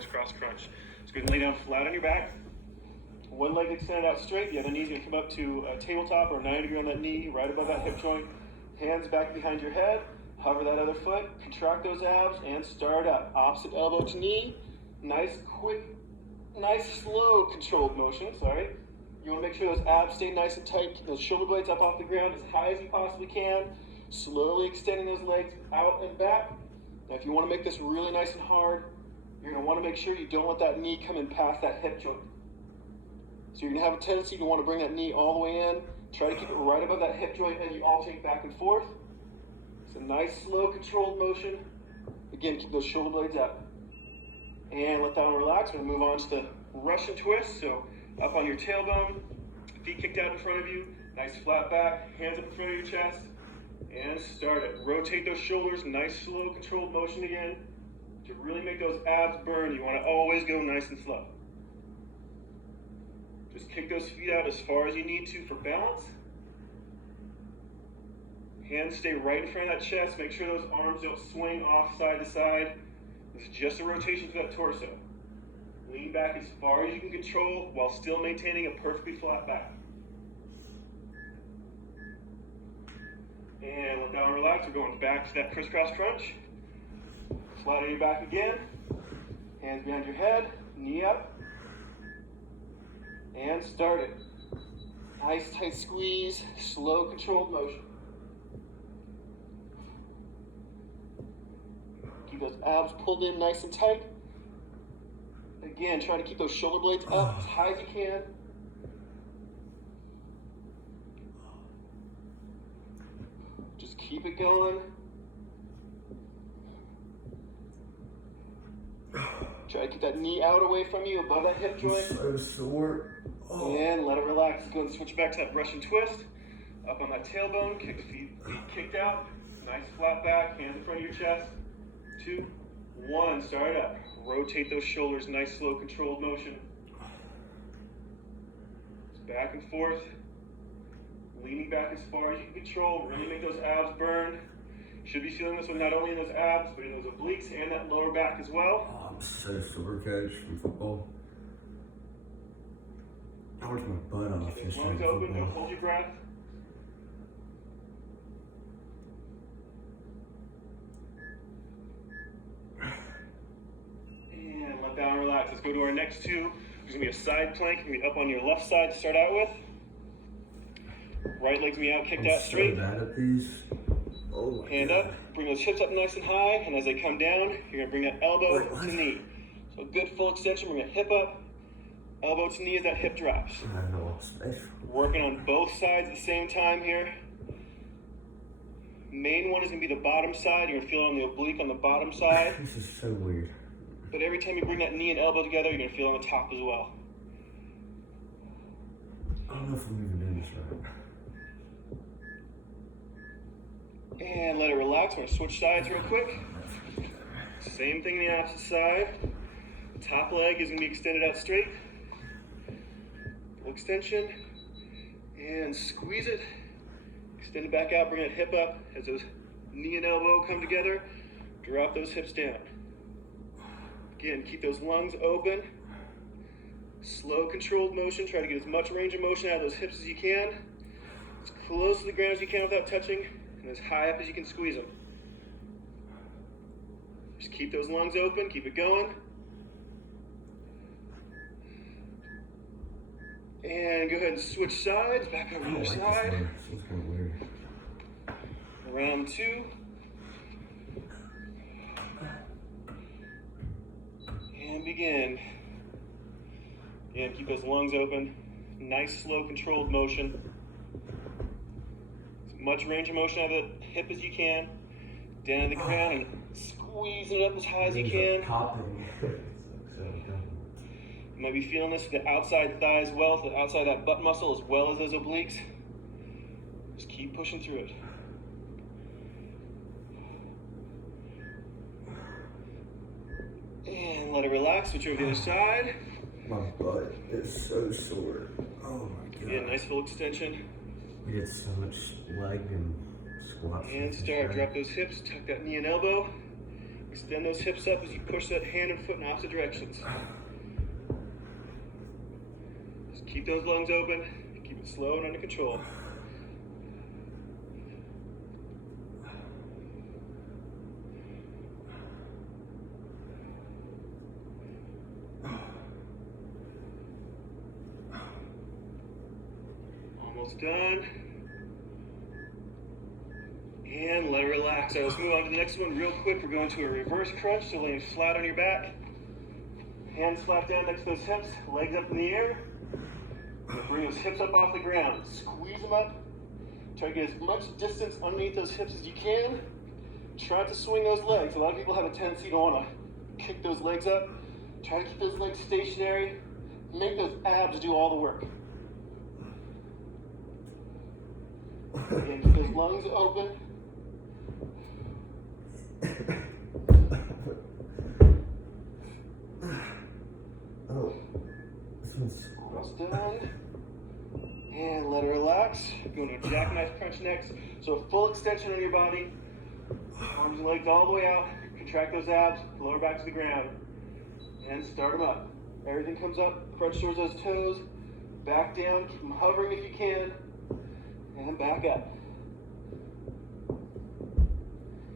crisscross crunch. So go ahead and lay down flat on your back. One leg extended out straight, the other knee's gonna come up to a tabletop or 90 degree on that knee, right above that hip joint. Hands back behind your head, hover that other foot, contract those abs, and start up. Opposite elbow to knee, nice, quick, nice, slow, controlled motion, sorry. You wanna make sure those abs stay nice and tight, keep those shoulder blades up off the ground as high as you possibly can, slowly extending those legs out and back. Now if you wanna make this really nice and hard, you're gonna wanna make sure you don't let that knee come in past that hip joint. So you're gonna have a tendency to wanna bring that knee all the way in, try to keep it right above that hip joint as you alternate back and forth. It's a nice, slow, controlled motion. Again, keep those shoulder blades up. And let that one relax. We're gonna move on to the Russian twist. So up on your tailbone, feet kicked out in front of you, nice flat back, hands up in front of your chest, and start it. Rotate those shoulders, nice, slow, controlled motion again. To really make those abs burn, you wanna always go nice and slow. Just kick those feet out as far as you need to for balance. Hands stay right in front of that chest. Make sure those arms don't swing off side to side. This is just a rotation for that torso. Lean back as far as you can control while still maintaining a perfectly flat back. And let that one relax. We're going back to that crisscross crunch. Flat on your back again. Hands behind your head, knee up. And start it. Nice tight squeeze, slow controlled motion. Keep those abs pulled in nice and tight. Again, try to keep those shoulder blades up as high as you can. Just keep it going. Try to keep that knee out away from you, above that hip joint. So sore. Oh. And let it relax. Go and switch back to that Russian twist. Up on that tailbone, kick the feet kicked out. Nice flat back, hands in front of your chest. 2, 1, start up. Rotate those shoulders, nice, slow, controlled motion. Just back and forth. Leaning back as far as you can control. Really make those abs burn. Should be feeling this one not only in those abs, but in those obliques and that lower back as well. Oh, I'm so sore, coach, from football. I worked my butt off Keep those yesterday. lungs open, don't hold your breath. And let that one relax. Let's go to our next two. There's gonna be a side plank. You're gonna be up on your left side to start out with. Right leg's gonna be out, kicked out straight. I'm so bad at these. Oh my Hand God. up, bring those hips up nice and high, and as they come down, you're gonna bring that elbow Wait, what? to knee. So good full extension, bring that hip up, elbow to knee as that hip drops. I don't know what space. Working on both sides at the same time here. Main one is gonna be the bottom side. You're gonna feel it on the oblique on the bottom side. This is so weird. But every time you bring that knee and elbow together, you're gonna feel it on the top as well. I don't know if I'm even doing this right. And let it relax. We're gonna switch sides real quick. Same thing on the opposite side. The top leg is gonna be extended out straight. Full extension. And squeeze it. Extend it back out, bring that hip up. As those knee and elbow come together, drop those hips down. Again, keep those lungs open. Slow, controlled motion. Try to get as much range of motion out of those hips as you can. As close to the ground as you can without touching, and as high up as you can squeeze them. Just keep those lungs open, keep it going. And go ahead and switch sides, back over I to don't the like other this side. one. This is kind of weird. Round 2. And begin. Again, keep those lungs open. Nice, slow, controlled motion. As much range of motion out of the hip as you can. Down to the ground and squeezing it up as high as you can. Popping. You might be feeling this with the outside thigh as well, the outside of that butt muscle as well as those obliques. Just keep pushing through it. And let it relax, switch over to the other side. My butt is so sore. Oh my God. Yeah, nice full extension. We did so much leg and squats. And start, drop those hips, tuck that knee and elbow. Extend those hips up as you push that hand and foot in opposite directions. Just keep those lungs open. Keep it slow and under control. Almost done. And let it relax. All right, let's move on to the next one real quick. We're going to a reverse crunch, so laying flat on your back. Hands flat down next to those hips, legs up in the air. Bring those hips up off the ground. Squeeze them up. Try to get as much distance underneath those hips as you can. Try to swing those legs. A lot of people have a tendency to want to kick those legs up. Try to keep those legs stationary. Make those abs do all the work. Again, keep those lungs open. Oh, this one's Almost done. And let it relax. Going to a jackknife crunch next. So a full extension on your body. Arms and legs all the way out. Contract those abs. Lower back to the ground. And start them up. Everything comes up. Crunch towards those toes. Back down. Keep them hovering if you can. And back up.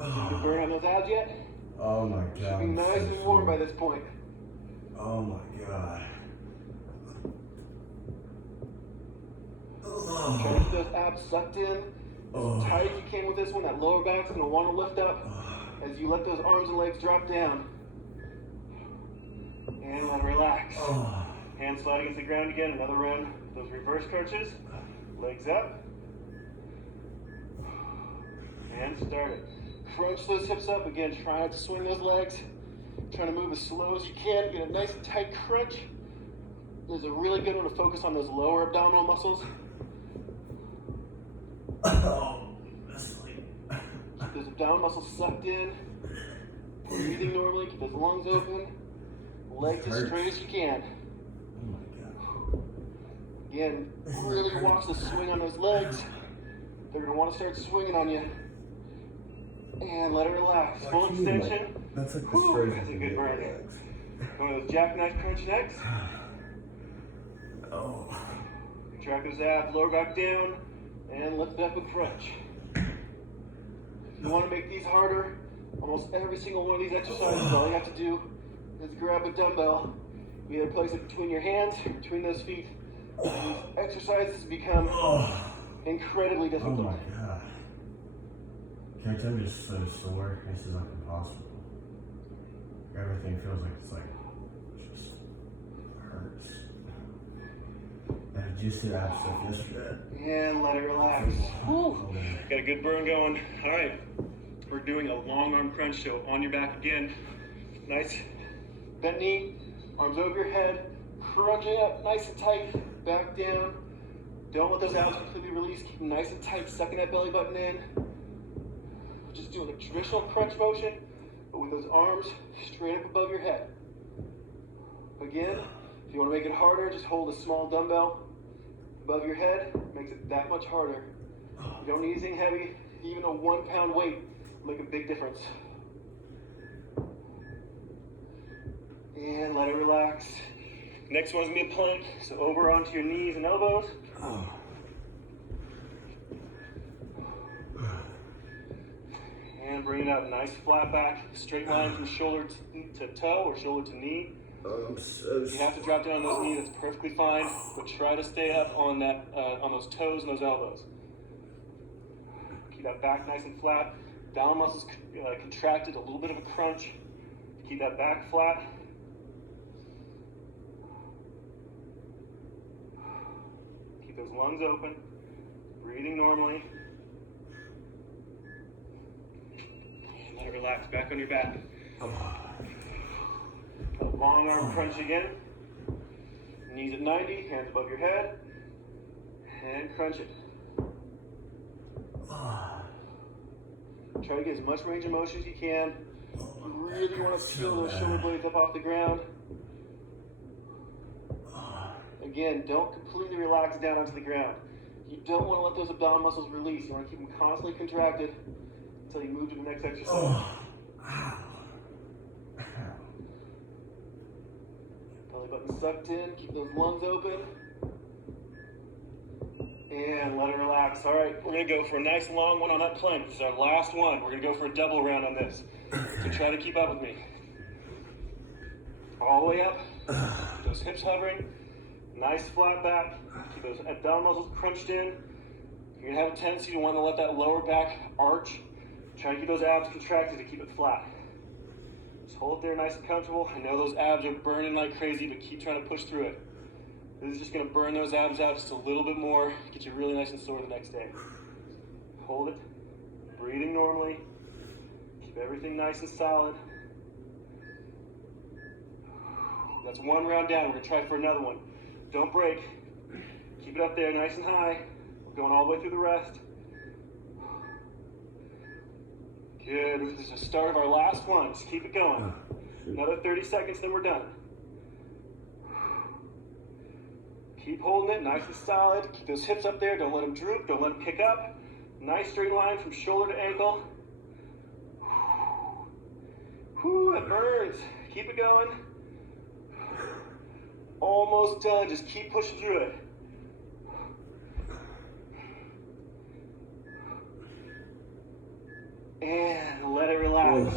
You burn on those abs yet? Oh my god. Should be nice and warm by this point. Oh my god. Try to keep those abs sucked in as tight as you can with this one. That lower back's going to want to lift up as you let those arms and legs drop down. And let it relax. Hands slide against the ground again. Another round. Those reverse crunches. Legs up. And start it. Crunch those hips up. Again, try not to swing those legs. Trying to move as slow as you can. Get a nice and tight crunch. This is a really good one to focus on those lower abdominal muscles. Keep those abdominal muscles sucked in. Breathing normally. Keep those lungs open. Legs as straight as you can. Oh my god. Again, really watch the swing on those legs. They're going to want to start swinging on you. And let it relax. Full extension. That's like the Whew, straightest that's a thing good in burn. my legs. Going to the jackknife crunch next. Oh. Contract those abs, lower back down, and lift up and crunch. If you want to make these harder, almost every single one of these exercises, all you have to do is grab a dumbbell. You either place it between your hands, between those feet. These exercises become incredibly Oh difficult. my god. Coach, I'm just so sore. This is like impossible. Everything feels like it's like just hurts. I just did ab stuff yesterday. And let it relax. Whew. Got a good burn going. All right, we're doing a long arm crunch, so on your back again. Nice bent knee, arms over your head, crunch it up nice and tight, back down. Don't let those abs completely release. Keep them nice and tight, sucking that belly button in. Just doing a traditional crunch motion, but with those arms straight up above your head. Again, if you want to make it harder, just hold a small dumbbell above your head. Makes it that much harder. You don't need anything heavy. Even a 1 pound weight will make a big difference. And let it relax. Next one's gonna be a plank. So over onto your knees and elbows. And bring it up. Nice flat back. Straight line from shoulder to toe or shoulder to knee. I'm so If you have to drop down on those knees, that's perfectly fine. But try to stay up on that, on those toes and those elbows. Keep that back nice and flat. Down muscles contracted. A little bit of a crunch. Keep that back flat. Keep those lungs open. Breathing normally. And let it relax. Back on your back. A long arm crunch again. Knees at 90, hands above your head. And crunch it. Try to get as much range of motion as you can. You really want to feel those shoulder blades up off the ground. Again, don't completely relax down onto the ground. You don't want to let those abdominal muscles release. You want to keep them constantly contracted until you move to the next exercise. Belly button sucked in, keep those lungs open. And let it relax. All right, we're gonna go for a nice long one on that plank. This is our last one. We're gonna go for a double round on this. So try to keep up with me. All the way up, keep those hips hovering, nice flat back, keep those abdominal muscles crunched in. You're gonna have a tendency to want to let that lower back arch. Try to keep those abs contracted to keep it flat. Just hold it there nice and comfortable. I know those abs are burning like crazy, but keep trying to push through it. This is just gonna burn those abs out just a little bit more, get you really nice and sore the next day. Hold it, breathing normally, keep everything nice and solid. That's one round down, we're gonna try for another one. Don't break, keep it up there nice and high. We're going all the way through the rest. Good, this is the start of our last one, just keep it going. Another 30 seconds, then we're done. Keep holding it, nice and solid. Keep those hips up there, don't let them droop, don't let them kick up. Nice straight line from shoulder to ankle. Whew, that burns. Keep it going. Almost done, just keep pushing through it. And let it relax.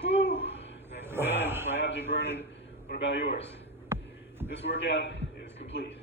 Whew. Nice and done. My abs are burning. What about yours? This workout is complete.